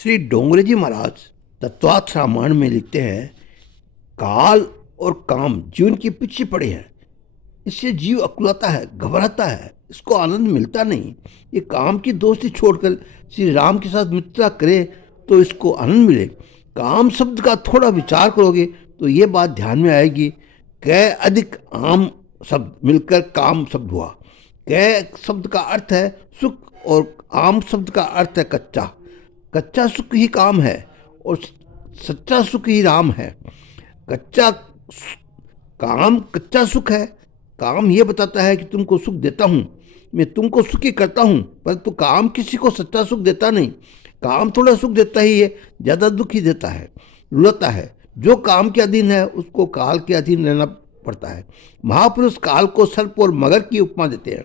श्री डोंगरे जी महाराज तत्वार्थ रामायण में लिखते हैं, काल और काम जीवन के पीछे पड़े हैं। इससे जीव अकुलाता है, घबराता है, इसको आनंद मिलता नहीं। ये काम की दोस्ती छोड़कर श्री राम के साथ मित्रता करे तो इसको आनंद मिले। काम शब्द का थोड़ा विचार करोगे तो ये बात ध्यान में आएगी। कै अधिक आम शब्द मिलकर काम शब्द हुआ। कै शब्द का अर्थ है सुख और आम शब्द का अर्थ है कच्चा। कच्चा सुख ही काम है और सच्चा सुख ही राम है। कच्चा काम कच्चा सुख है। काम ये बताता है कि तुमको सुख देता हूँ, मैं तुमको सुखी करता हूँ, परंतु काम किसी को सच्चा सुख देता नहीं। काम थोड़ा सुख देता ही है, ज़्यादा दुख ही देता है, रुलाता है। जो काम के अधीन है उसको काल के अधीन रहना पड़ता है। महापुरुष काल को सर्प और मगर की उपमा देते हैं।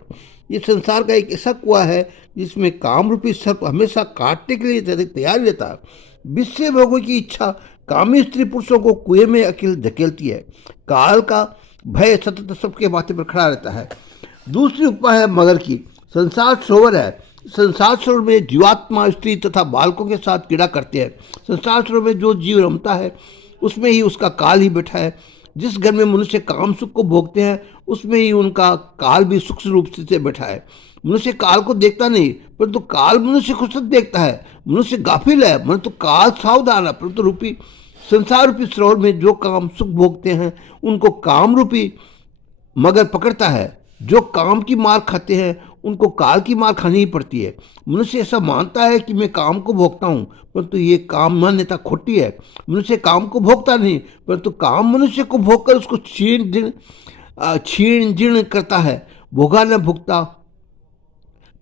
ये संसार का एक ऐसा कुआं है जिसमें काम रूपी सर्प हमेशा काटने के लिए तैयार रहता है। विषय भोगों की इच्छा कामी स्त्री पुरुषों को कुएं में अकेले धकेलती है। काल का भय सतत सबके माथे पर खड़ा रहता है। दूसरी उपमा है मगर की। संसार सरोवर है। संसार सरोवर में जीवात्मा स्त्री तथा बालकों के साथ क्रीड़ा करते हैं। संसार सरोवर में जो जीव रमता है उसमें ही उसका काल ही बैठा है। जिस घर में मनुष्य काम सुख को भोगते हैं उसमें ही उनका काल भी सूक्ष्म रूप से बैठा है। मनुष्य काल को देखता नहीं, परंतु काल मनुष्य को सतत देखता है। मनुष्य गाफिल है, परंतु काल सावधान है। परंतु रूपी संसार रूपी सरोवर में जो काम सुख भोगते हैं उनको काम रूपी मगर पकड़ता है। जो काम की मार खाते हैं उनको काल की मार खानी ही पड़ती है। मनुष्य ऐसा मानता है कि मैं काम को भोगता हूँ, परंतु ये काम मान्यता खोटी है। मनुष्य काम को भोगता नहीं, परंतु काम मनुष्य को भोगकर उसको छीण जीर्ण करता है। भोगा न भुगता।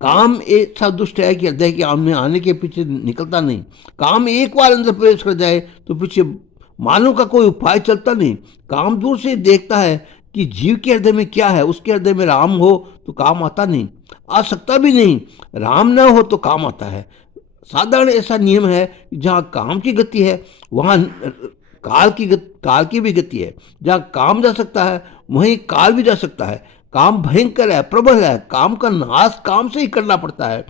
काम ऐसा दुष्ट है कि हृदय के आमने आने के पीछे निकलता नहीं। काम एक बार अंदर प्रवेश कर जाए तो पीछे मानव का कोई उपाय चलता नहीं। काम दूर से देखता है कि जीव के हृदय में क्या है। उसके हृदय में राम हो तो काम आता नहीं, आ सकता भी नहीं। राम न हो तो काम आता है। साधारण ऐसा नियम है कि जहाँ काम की गति है वहाँ काल की भी गति है। जहाँ काम जा सकता है वहीं काल भी जा सकता है। काम भयंकर है, प्रबल है। काम का नाश काम से ही करना पड़ता है।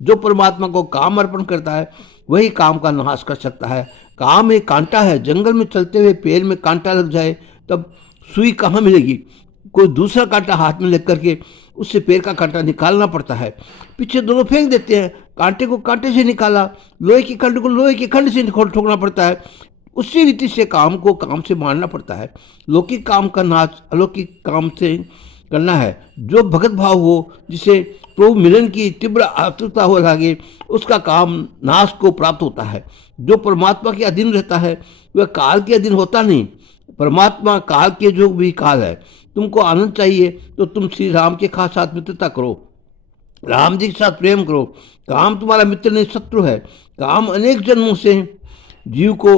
जो परमात्मा को काम अर्पण करता है वही काम का नाश कर सकता है। काम एक कांटा है। जंगल में चलते हुए पैर में कांटा लग जाए तब सुई कहाँ मिलेगी? कोई दूसरा कांटा हाथ में लेकर के उससे पैर का कांटा निकालना पड़ता है। पीछे दोनों फेंक देते हैं। कांटे को कांटे से निकाला, लोहे की खंड को लोहे के खंड से ठोकना पड़ता है। उसी रीति से काम को काम से मारना पड़ता है। लौकिक काम का नाश अलौकिक काम से करना है। जो भगत भाव हो, जिसे प्रभु मिलन की तीव्र आतुरता हो लागे, उसका काम नाश को प्राप्त होता है। जो परमात्मा के अधीन रहता है वह काल के अधीन होता नहीं। परमात्मा काल के जो भी काल है। तुमको आनंद चाहिए तो तुम श्री राम के खास साथ मित्रता करो, राम जी के साथ प्रेम करो। काम तुम्हारा मित्र नहीं, शत्रु है। काम अनेक जन्मों से जीव को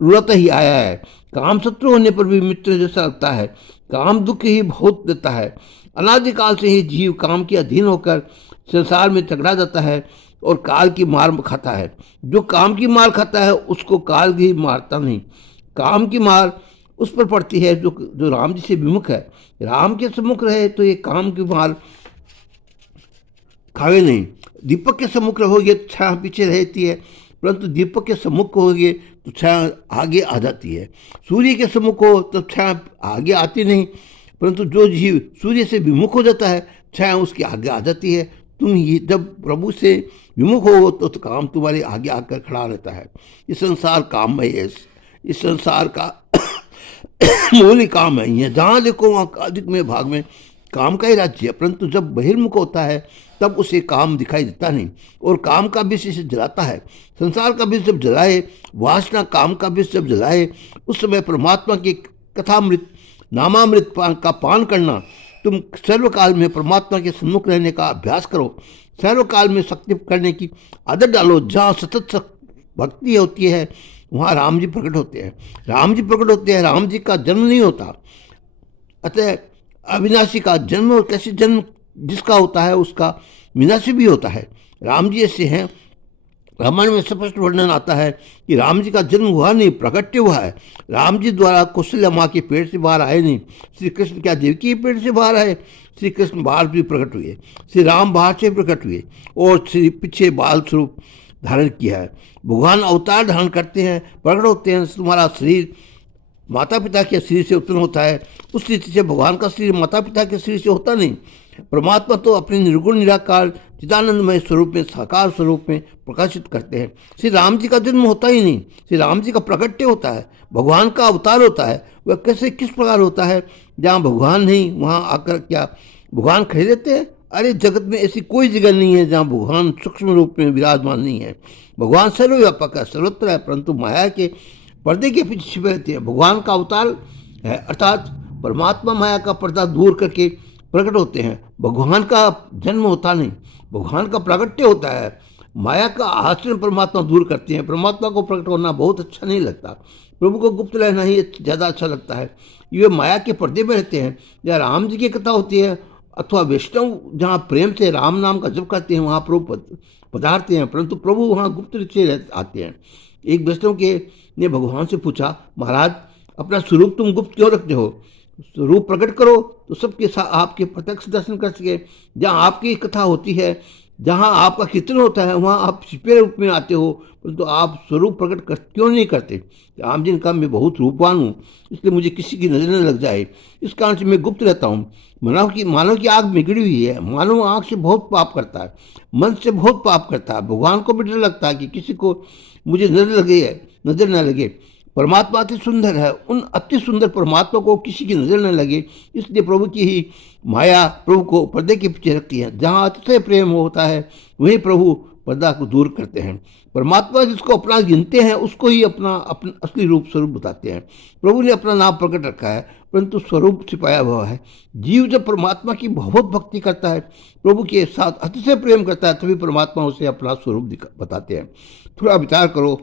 रुलाता ही आया है। काम शत्रु होने पर भी मित्र जैसा लगता है। काम दुख ही बहुत देता है। अनादिकाल से ही जीव काम के अधीन होकर संसार में टकरा जाता है और काल की मार खाता है। जो काम की मार खाता है उसको काल भी मारता नहीं। काम की मार उस पर पड़ती है जो राम जी से विमुख है। राम के सम्मुख रहे तो ये काम की मार खावे नहीं। दीपक के सम्मुख रहोगे तो छाया पीछे रहती है, परंतु दीपक के सम्मुख होगे तो छाया आगे आ जाती है। सूर्य के सम्मुख हो तो छाया आगे आती नहीं, परंतु जो जीव सूर्य से विमुख हो जाता है छाया उसके आगे आ जाती है। तुम ये जब प्रभु से विमुख हो तो काम तुम्हारे आगे आकर खड़ा रहता है। इस संसार काममय है। इस संसार का मूल काम है। यह जहाँ देखो वहाँ अधिक में भाग में काम का ही राज्य है, परंतु जब बहिर्मुख होता है तब उसे काम दिखाई देता नहीं और काम का विष इसे जलाता है। संसार का विष जब जलाए, वासना काम का विष जब जलाए, उस समय परमात्मा की कथामृत नामामृत का पान करना। तुम सर्वकाल में परमात्मा के सम्मुख रहने का अभ्यास करो। सर्वकाल में शक्ति करने की आदत डालो। जहाँ सतत भक्ति होती है वहाँ राम जी प्रकट होते हैं। राम जी प्रकट होते हैं। राम जी का जन्म नहीं होता, अतः अविनाशी का जन्म, और कैसे जन्म जिसका होता है उसका विनाशी भी होता है। राम जी ऐसे हैं। रामायण में स्पष्ट वर्णन आता है कि राम जी का जन्म हुआ नहीं, प्रकट्य हुआ है। राम जी द्वारा कौशल्या माँ के पेट से बाहर आए नहीं। श्री कृष्ण क्या देवकी के पेट से बाहर आए? श्री कृष्ण बाहर भी प्रकट हुए। श्री राम बाहर से प्रकट हुए और श्री पीछे बाल स्वरूप धारण किया है। भगवान अवतार धारण करते हैं, प्रकट होते हैं। तुम्हारा शरीर माता पिता के शरीर से उत्पन्न होता है, उस रीति से भगवान का शरीर माता पिता के शरीर से होता नहीं। परमात्मा तो अपने निर्गुण निराकार चिदानंदमय स्वरूप में, साकार स्वरूप में प्रकाशित करते हैं। श्री राम जी का जन्म होता ही नहीं, श्री राम जी का प्रकट्य होता है, भगवान का अवतार होता है। वह कैसे किस प्रकार होता है? जहाँ भगवान नहीं वहाँ आकर क्या भगवान खड़े रहते हैं? अरे जगत में ऐसी कोई जगह नहीं है जहाँ भगवान सूक्ष्म रूप में विराजमान नहीं है। भगवान सर्वव्यापक है, सर्वत्र है, परंतु माया के पर्दे के पीछे छिपे रहते हैं। भगवान का अवतार है, अर्थात परमात्मा माया का पर्दा दूर करके प्रकट होते हैं। भगवान का जन्म होता नहीं, भगवान का प्राकट्य होता है। माया का आचरण परमात्मा दूर करते हैं। परमात्मा को प्रकट होना बहुत अच्छा नहीं लगता, प्रभु को गुप्त रहना ही ज़्यादा अच्छा लगता है। ये माया के पर्दे में रहते हैं। जहाँ राम जी की कथा होती है अथवा वैष्णव जहाँ प्रेम से राम नाम का जप करते हैं वहाँ प्रभु पधारते हैं, परंतु प्रभु वहाँ गुप्त रूप से आते हैं। एक वैष्णव के ने भगवान से पूछा, महाराज अपना स्वरूप तुम गुप्त क्यों रखते हो? स्वरूप प्रकट करो तो सबके साथ आपके प्रत्यक्ष दर्शन कर सके। जहाँ आपकी कथा होती है, जहाँ आपका कीर्तन होता है, वहाँ आप छिपे रूप में आते हो, परंतु आप स्वरूप प्रकट क्यों नहीं करते? राम जी ने कहा, मैं बहुत रूपवान हूँ, इसलिए मुझे किसी की नजर न लग जाए, इस कारण से मैं गुप्त रहता हूँ। मानव की आँख बिगड़ी हुई है। मानव आँख से बहुत पाप करता है, मन से बहुत पाप करता है। भगवान को भी डर लगता है कि किसी को मुझे नजर न लगे। परमात्मा अति सुंदर है, उन अति सुंदर परमात्मा को किसी की नजर न लगे, इसलिए प्रभु की ही माया प्रभु को पर्दे के पीछे रखती है। जहाँ अतिशय प्रेम होता है वहीं प्रभु पर्दा को दूर करते हैं। परमात्मा जिसको अपना गिनते हैं उसको ही अपना असली रूप स्वरूप बताते हैं। प्रभु ने अपना नाम प्रकट रखा है, परंतु स्वरूप छिपाया हुआ है। जीव जब परमात्मा की बहुत भक्ति करता है, प्रभु के साथ अतिशय प्रेम करता है, तभी परमात्मा उसे अपना स्वरूप बताते हैं। थोड़ा विचार करो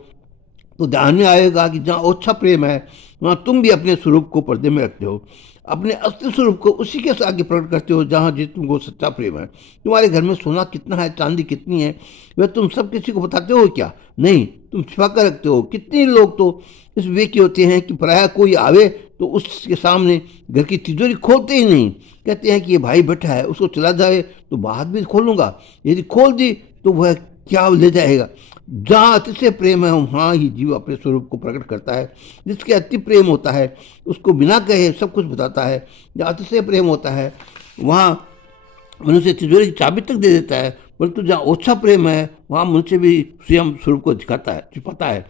तो ध्यान में आएगा कि जहाँ ओछा प्रेम है वहाँ तुम भी अपने स्वरूप को पर्दे में रखते हो, अपने असली स्वरूप को उसी के आगे प्रकट करते हो जहाँ जिस तुमको सच्चा प्रेम है। तुम्हारे घर में सोना कितना है, चांदी कितनी है, वह तुम सब किसी को बताते हो क्या? नहीं, तुम छिपा कर रखते हो। कितने लोग तो इस वे के होते हैं कि पराया कोई आवे तो उसके सामने घर की तिजोरी खोलते ही नहीं। कहते हैं कि ये भाई बैठा है, उसको चला जाए तो बाद में खोलूंगा, यदि खोल दी तो वह क्या ले जाएगा? जहाँ अतिशय प्रेम है वहाँ ही जीव अपने स्वरूप को प्रकट करता है। जिसके अति प्रेम होता है उसको बिना कहे सब कुछ बताता है। जहाँ अतिशय प्रेम होता है वहाँ मनुष्य तिजोरी की चाबी तक दे देता है, परंतु जहाँ ओछा प्रेम है वहाँ मनुष्य भी स्वयं स्वरूप को दिखाता है, छिपाता है।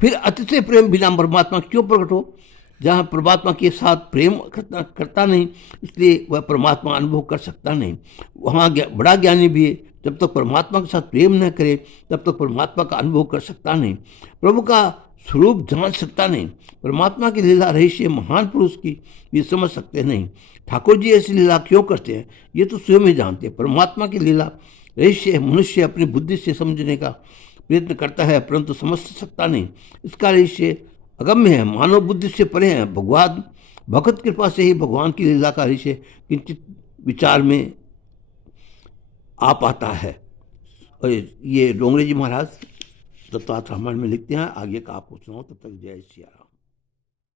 फिर अतिशय प्रेम बिना परमात्मा क्यों प्रकट हो? जहाँ परमात्मा के साथ प्रेम करता नहीं, इसलिए वह परमात्मा अनुभव कर सकता नहीं। वहाँ बड़ा ज्ञानी भी जब तक परमात्मा के साथ प्रेम न करे तब तक परमात्मा का अनुभव कर सकता नहीं, प्रभु का स्वरूप जान सकता नहीं। परमात्मा की लीला रहस्य महान पुरुष की भी समझ सकते नहीं। ठाकुर जी ऐसी लीला क्यों करते हैं ये तो स्वयं ही जानते हैं। परमात्मा की लीला रहस्य मनुष्य अपनी बुद्धि से समझने का प्रयत्न करता है, परंतु समझ सकता नहीं। इसका रहस्य अगम्य है, मानव बुद्धि से परे है। भगवान भगत कृपा से ही भगवान की लीला का रहस्य किंचित विचार में आ पाता है। और ये डोंगरे जी महाराज तत्वार्थ रामायण में लिखते हैं। आगे का आप पूछ रहा हूँ, तब तक जय श्री राम।